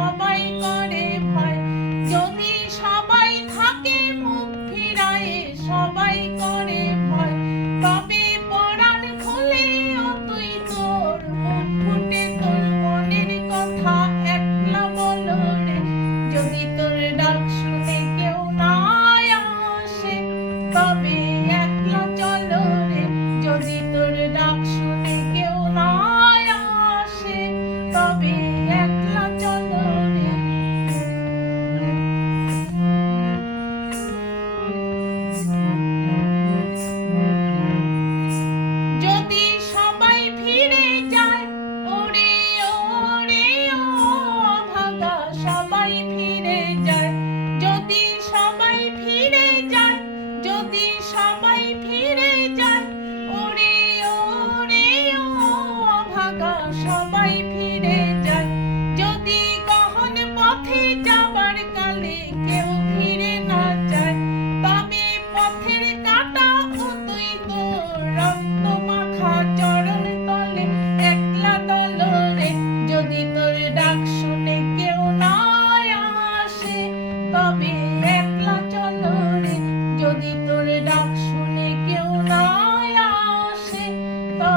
সবাই করে ভয়। যদি সবাই থাকে মুখ ফিরায়ে সবাই করে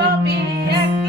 Bobby and